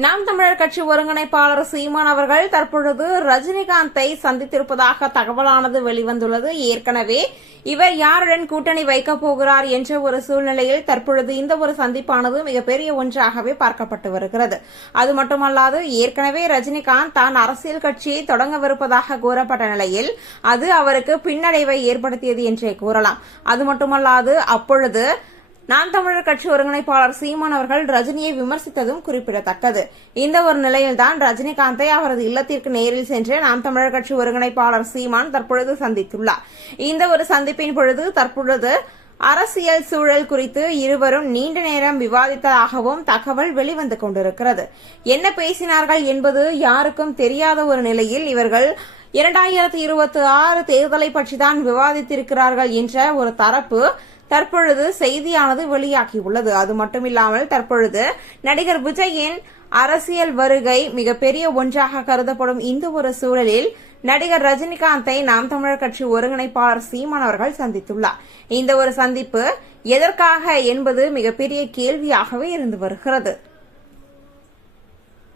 நாம் தமிழர் கட்சி ஒருங்கிணைப்பாளர் சீமான் அவர்கள் தற்பொழுது ரஜினிகாந்தை சந்தித்திருப்பதாக தகவலானது வெளிவந்துள்ளது. ஏற்கனவே இவர் யாருடன் கூட்டணி வைக்கப் போகிறார் என்ற ஒரு சூழ்நிலையில் தற்பொழுது இந்த ஒரு சந்திப்பானது மிகப்பெரிய ஒன்றாகவே பார்க்கப்பட்டு வருகிறது. அது மட்டுமல்லாது ஏற்கனவே ரஜினிகாந்த் தான் அரசியல் கட்சியை தொடங்கவிருப்பதாக கூறப்பட்ட நிலையில் அது அவருக்கு பின்னடைவை ஏற்படுத்தியது என்றே கூறலாம். அது மட்டுமல்லாது அப்பொழுது நாம் தமிழர் கட்சி ஒருங்கிணைப்பாளர் சீமான் அவர்கள் ரஜினியை விமர்சித்ததும் குறிப்பிடத்தக்கது. இந்த ஒரு நிலையில்தான் ரஜினிகாந்தை அவரது இல்லத்திற்கு நேரில் சென்று நாம் தமிழர் கட்சி ஒருங்கிணைப்பாளர் சீமான் தற்பொழுது சந்தித்துள்ளார். இந்த ஒரு சந்திப்பின் பொழுது தற்பொழுது அரசியல் சூழல் குறித்து இருவரும் நீண்ட நேரம் விவாதித்ததாகவும் தகவல் வெளிவந்து கொண்டிருக்கிறது. என்ன பேசினார்கள் என்பது யாருக்கும் தெரியாத ஒரு நிலையில் இவர்கள் 2026 தேர்தலை பற்றிதான் விவாதித்திருக்கிறார்கள் என்ற ஒரு தரப்பு தற்பொழுது செய்தியானது வெளியாகியுள்ளது. அது மட்டுமில்லாமல் தற்பொழுது நடிகர் விஜயின் அரசியல் வருகை மிகப்பெரிய ஒன்றாக கருதப்படும் இந்த ஒரு சூழலில் நடிகர் ரஜினிகாந்தை நாம் தமிழர் கட்சி ஒருங்கிணைப்பாளர் சீமான் அவர்கள் சந்தித்துள்ளார். இந்த ஒரு சந்திப்பு எதற்காக என்பது மிகப்பெரிய கேள்வியாகவே இருந்து வருகிறது.